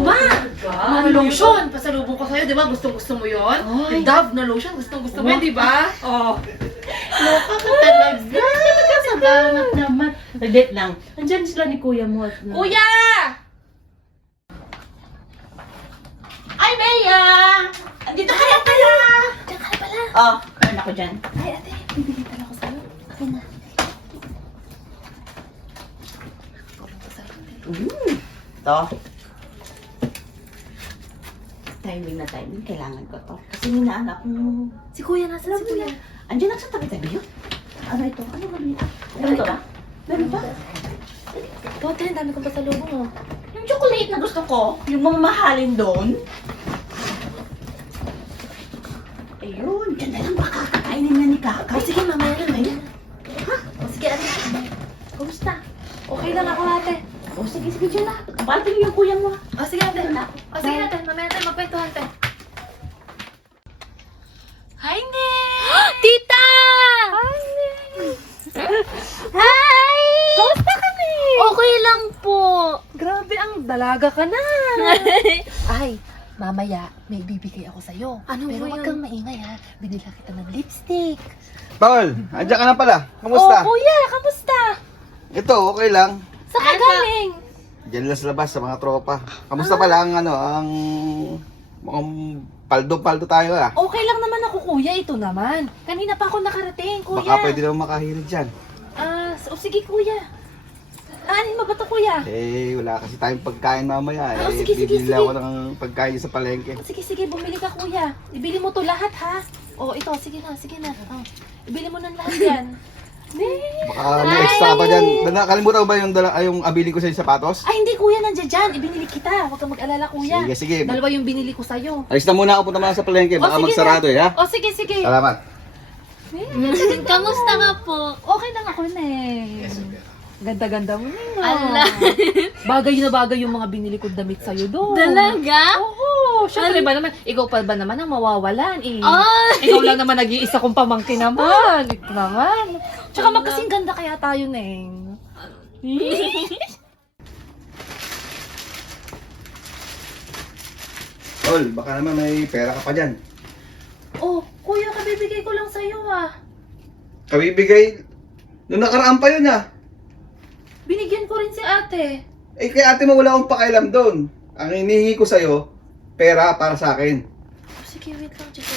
Ma! Mga lotion, pasalubong ko sa'yo, di ba? Gustong-gusto mo yun? Yung Dove na lotion, gustong-gusto mo, di ba? Oh. Loka ka talaga. Salamat naman. Saglit lang. Andyan sila ni kuya mo. Kuya! Ay, Bea! Andito ka na pala! Diyan ka na pala. Oh, meron ako dyan. Ay, ate, bibigyan ako sa'yo. Akin na. To. Timing na timing. Kailangan ko to. Kasi minaan akong... Si kuya, nasa si kuya? Andyan lang sa tabi-tabi yun. Ano ito? Ano ba nito? Meron ba? Meron ba? Ito, ate, ang dami kong pasalubong, oh. Yung chocolate na gusto ko. Yung mamahalin doon. Ayun. Diyan na lang baka kakainin na ni Kaka. Ay, sige, mamaya na, mamaya na. Ha? O, sige, ate. Kumusta? Okay lang ako, ate. O sige, sige dyan na. Bati niyo yung kuya mo. O, sige, ate. O, sige, ate. Mamaya tayo magkwentuhan, ate. Hi, Nen! Tita! Hi, Nen! Hi! Kamusta ka, Nen? Okay lang po. Grabe, ang dalaga ka na. Ay, mamaya, may bibigay ako sa'yo. Ano pero wag kang maingay, ha? Binila kita ng lipstick. Tol, andyan ka na pala. Kamusta? Oh, kuya, kamusta? Ito, okay lang. Saan ka galing? Diyan lang sa labas sa mga tropa. Kamusta pala ang mukhang paldo-paldo tayo ah. Okay lang naman ako, kuya. Ito naman. Kanina pa ako nakarating, kuya. Baka pwede naman makahilig dyan. Sige, kuya. Aanin mo ba ito, kuya? Eh, wala kasi tayong pagkain mamaya. Oh, sige, sige, bibili sige. ako ng pagkain sa palengke. Sige, bumili ka, kuya. Ibili mo to lahat, ha? Ito, sige na. Oh, ibili mo ng lahat yan. Baka may extra pa dyan. Nakalimutan mo ba yung abili ko sa sapatos? Ay, hindi, kuya, nandiyan dyan. Ibinili kita. Huwag kang mag-alala, kuya. Sige. Dalawa yung binili ko sa'yo. Alis na muna ako, punta muna sa palengke. Baka sige magsarado na. eh, ha? Sige. Salamat. Kamusta ka po? Okay lang ako, Neng. Ganda-ganda mo, Neng. Ala. Bagay na bagay yung mga binili kong damit sa'yo doon. Talaga? Oo. Syempre ba naman, ikaw pa ba naman ang mawawalan eh. Ay! Ikaw lang naman nag-iisa kong pamangkin naman. Ito naman. Tsaka magkasing ganda kaya tayo, Neng. Tol, baka naman may pera ka pa dyan. Oh, kuya, kabibigay ko lang sa'yo ah. Kabibigay. Noong nakaraan pa yun ah. Binigyan ko rin si ate. Eh, kay ate mo wala akong pakailam doon. Ang hinihingi ko sa'yo, pera para sa akin. Sige, wait lang, Chico.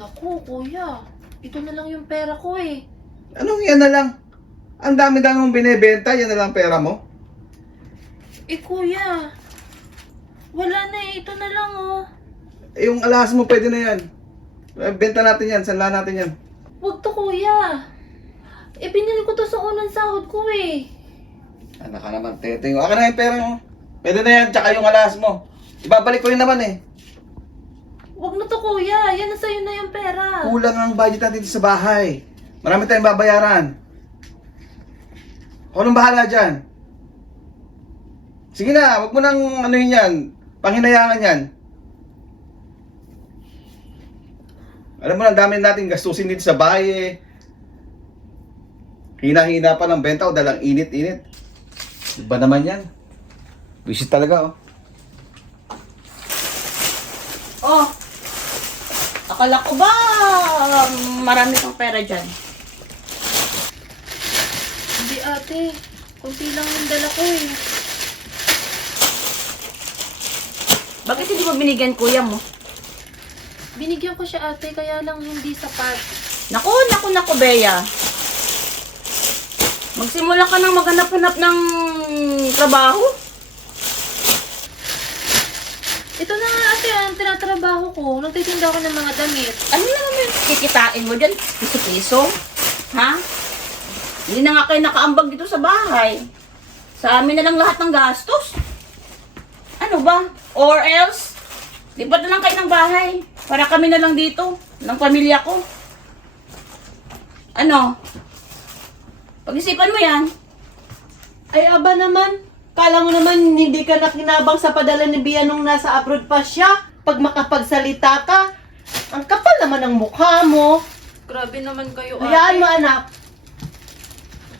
Naku, kuya. Ito na lang yung pera ko eh. Anong yan na lang? Ang dami-dami mong binibenta, yan na lang pera mo. Eh, kuya. Wala na eh. Ito na lang oh. Eh, yung alahas mo, pwede na yan. Benta natin yan, sanla natin yan. Huwag to, kuya. Eh, binili ko to sa unang sahod ko eh. Ano ka naman, tete. Akin na yung pera mo. Pwede na yan, tsaka yung alahas mo. Ibabalik ko rin naman eh. Huwag na to, kuya. Yan na sa'yo na yung pera. Kulang ang budget natin dito sa bahay. Marami tayong babayaran. Ako nang bahala dyan. Sige na, wag mo nang anuhin yan. Panghinayangan yan. Alam mo na, dami natin gastusin dito sa bahay eh. Hina-hina pa ng benta o dalang init-init. Iba naman yan. Visit talaga oh. Oh. Akala ko ba marami kang pera dyan? Hindi, ate. Kunti lang yung dala ko eh. Bakit hindi mo binigyan kuya mo? Binigyan ko siya, ate, kaya lang hindi sapat. Naku, Bea. Magsimula ka nang maghanap-hanap ng trabaho. Ito na nga, ate, ang tinatrabaho ko. Nagtitinda ako ng mga damit. Ano na naman kikitain mo dyan? Piso-piso? Ha? Hindi na nga kayo nakaambag dito sa bahay. Sa amin na lang lahat ng gastos. Ano ba? Or else, lipat na lang kayo ng bahay. Para kami na lang dito, ng pamilya ko. Ano? Pag-isipan mo yan. Ay, aba naman. Kala mo naman hindi ka nakinabang sa padala ni Bea nung nasa abroad pa siya. Pag makapagsalita ka. Ang kapal naman ng mukha mo. Grabe naman kayo, Hayaan mo, anak.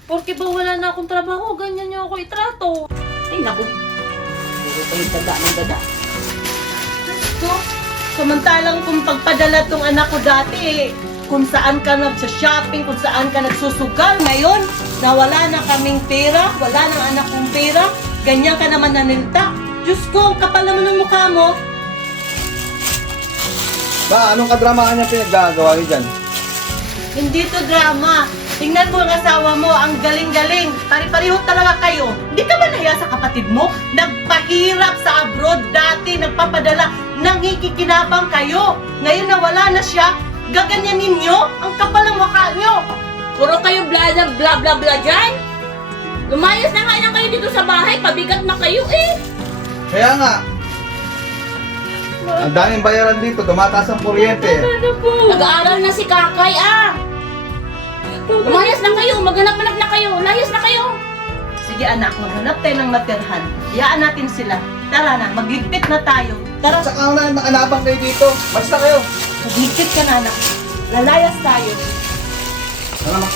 Porke ba wala na akong trabaho, ganyan niyo ako itrato. Ay, naku. Puro pa yung daga ng daga. So, samantalang kung pagpadala tong anak ko dati, kung saan ka nagsa-shopping, kung saan ka nagsusugal, ngayon, na wala na kaming pera, wala nang anak kong pera, ganyan ka naman nanilta. Diyos ko, ang kapal naman ng mukha mo. Ba, anong kadramahan niya pinaggagawa niyo dyan? Hindi to drama. Tingnan mo ang asawa mo, ang galing-galing. Pari-pariho talaga kayo. Hindi ka ba nahiya sa kapatid mo? Nagpahirap sa abroad dati, nagpapadala, nangikikinabang kayo. Ngayon na wala na siya, gaganyan ninyo? Ang kapal ng mukha nyo. Puro kayo bla bla bla bla dyan. Lumayas na nga lang kayo dito sa bahay. Pabigat na kayo eh. Kaya nga. Ang daming bayaran dito, tumataas ang kuryente. Nag-aaral na si Kakay ah. Lumayas na kayo. Maghanap-hanap na kayo. Layas na kayo. Sige anak, maghanap tayo ng matirhan. Iyaan natin sila. Tara na, magligpit na tayo. Tara, Saka na makanabang kayo dito. Basta kayo. magligpit ka na anak. Lalayas tayo. Ano ma?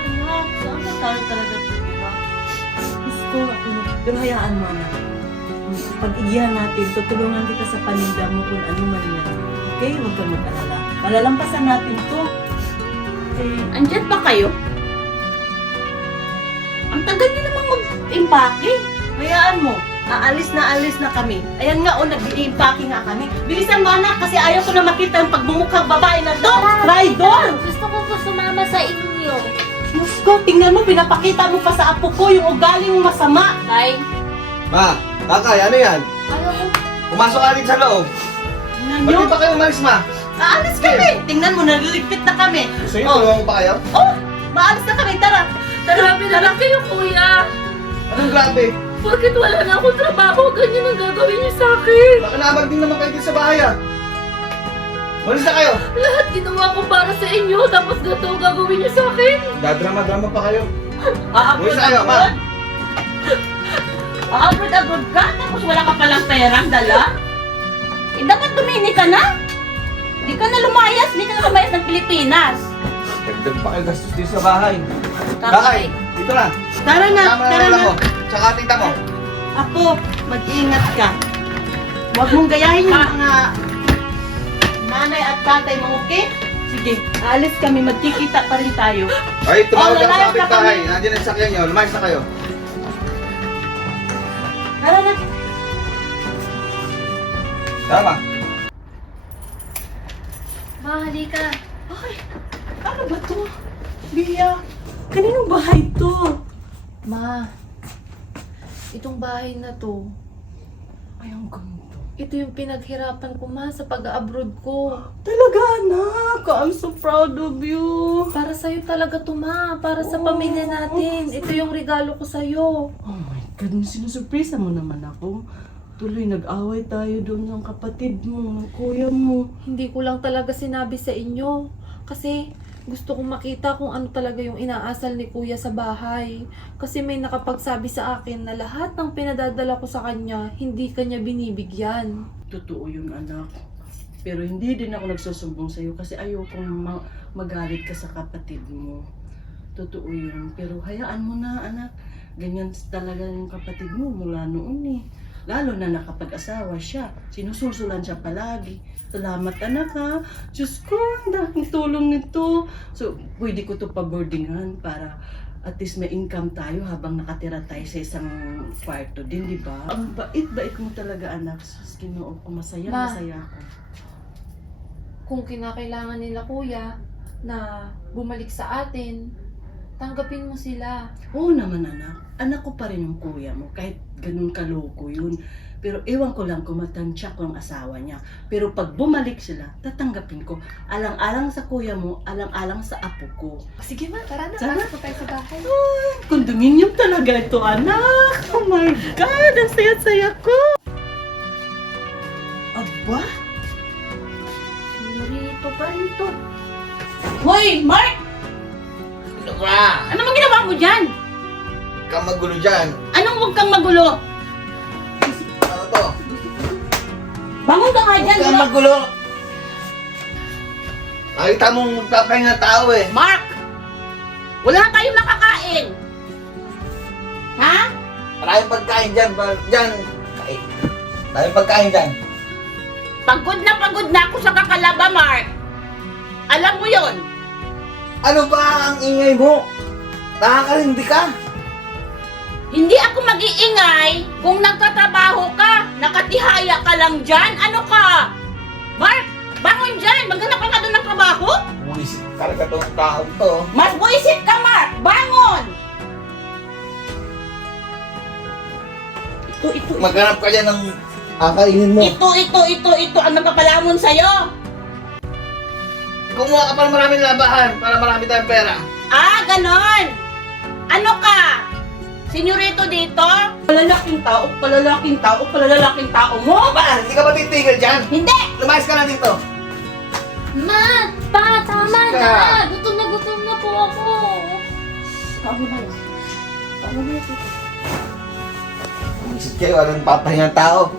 Anak, saan ka tayo talaga titira? Gusto ako na. Pero hayaan mo anak. Pag-igihan natin, tutulungan kita sa paninda mo kung ano man yan. Okay? Huwag kang mag-alala. Malalampasan natin to. Okay? Andyan pa kayo? Ang tagal niyo namang mag-impake. Hayaan mo. Alis na kami. Ayan nga, nag-i-impake nga kami. Bilisan mo anak, kasi ayaw ko na makita yung pagmumukhang babae na to. Traidor! Gusto ko po sumama sa inyo. Musko, tingnan mo, pinapakita mo pa sa apo ko yung ugali mong masama. Tay, Ma, Kakay, ano yan? Ayaw ko. Pumasok ka rin sa loob. Tingnan Ba't nyo. di pa kayo umalis, ma? Aalis kami. Tingnan mo, naliligpit na kami. Gusto niyo, tulungan ko pa kayo? Oh, maalis na kami. Tara. Tara, Grabe naman kayo, kuya. Anong grabe? Bakit wala na akong trabaho? Ganyan ang gagawin niyo sa akin. Nakanabag din naman kayo dito sa bahay, ah. Umalis na kayo. Lahat ginawa ko para sa inyo, tapos ganito ang gagawin niyo sa akin. Dadrama-drama pa kayo. aabot Umalis na kayo, ma. Aabot-abot ka, tapos wala ka palang perang dala? Eh, dapat dumini ka na. Di ka na lumayas, di ka na lumayas ng Pilipinas. Dagdag pa kayo gastos dito sa bahay. Kakay, dito na. Tara na, Tama tara na na. mo. Tsaka tita mo. Ako, mag-ingat ka. Huwag mong gayahin yung mga nanay at tatay mo, okay? Sige, alis kami. Magkikita pa rin tayo. Ay, tumawag ako lalayas sa na kapitbahay. kami. Nandiyan ang sakyan nyo. Lumayas na kayo. Tara na. Tama. Ma, halika. Ay, ano ba to? Bia, kaninong bahay to? Ma, itong bahay na to, Ay, ang ganda. ito yung pinaghirapan ko, ma, sa pag-abroad ko. Talaga, anak. I'm so proud of you. Para sa'yo talaga to, ma. Para sa pamilya natin. Ito yung regalo ko sa'yo. Oh my God, sinusurpresa mo naman ako. Tuloy nag-away tayo doon ng kapatid mo, ng kuya mo. Hindi ko lang talaga sinabi sa inyo. Kasi gusto kong makita kung ano talaga yung inaasal ni kuya sa bahay. Kasi may nakapagsabi sa akin na lahat ng pinadadala ko sa kanya, hindi kanya binibigyan. Totoo yun, anak. Pero hindi din ako nagsusumbong sa'yo kasi ayokong magalit ka sa kapatid mo. Totoo yun. Pero hayaan mo na, anak. Ganyan talaga yung kapatid mo mula noon eh. Lalo na nakapag-asawa siya. Sinususulan siya palagi. Salamat anak ha. Diyos ko, ang daking tulong nito. So, pwede ko to pa-boardingan para at least may income tayo habang nakatira tayo sa isang kwarto din, di ba? Ang bait-bait mo talaga anak. Sus, Ginoo ko, masaya ako. Kung kinakailangan nila kuya na bumalik sa atin, tanggapin mo sila. Oo naman anak. Anak ko pa rin yung kuya mo. Kahit ganun kaloko yun. Pero ewan ko lang kung matansya ko ang asawa niya. Pero pag bumalik sila, tatanggapin ko. Alang-alang sa kuya mo, alang-alang sa apo ko. Sige ma, tara na. Tara. Pasok tayo sa bahay. Condominium talaga ito, anak! Oh my God! Ang saya-saya ko! Aba? Sinurito pa rin to. Hoy, Mark! Ano ba? Ano mang ginawa mo dyan? Kang magulo dyan. Anong huwag kang magulo? Ano to? Bangon ka nga Huwag dyan. kang Lo. magulo. Nakita mong magpapahinga tao eh. Mark! Wala tayong nakakain. Ha? Maraming pagkain dyan. Dyan. Ay, maraming pagkain dyan. Pagod na ako sa kakalaba, Mark. Alam mo yon. Ano ba ang ingay mo? Nakakarindi ka. Hindi ako mag-iingay kung nagtatrabaho ka. Nakatihaya ka lang dyan. Ano ka? Mark, bangon dyan. Maghanap ka nga doon ng trabaho. Buwisit talaga tong taong to. Mas buisit ka, Mark. Bangon! Ito. Maghanap ka dyan ng kakainin mo. Ito. Ang nagpapalamon sa'yo. Kumuha ka para maraming labahan, para marami tayong pera. Ah, ganon. Ano ka? Senyorito dito? Palalaking tao mo? Ba, hindi ka ba titigil dyan? Hindi! Lumayas ka na dito. Ma! Pa! Tama Ka. na! Gutom na po ako. Paano ba yan? Buwisit kayo, walang papahinga tao.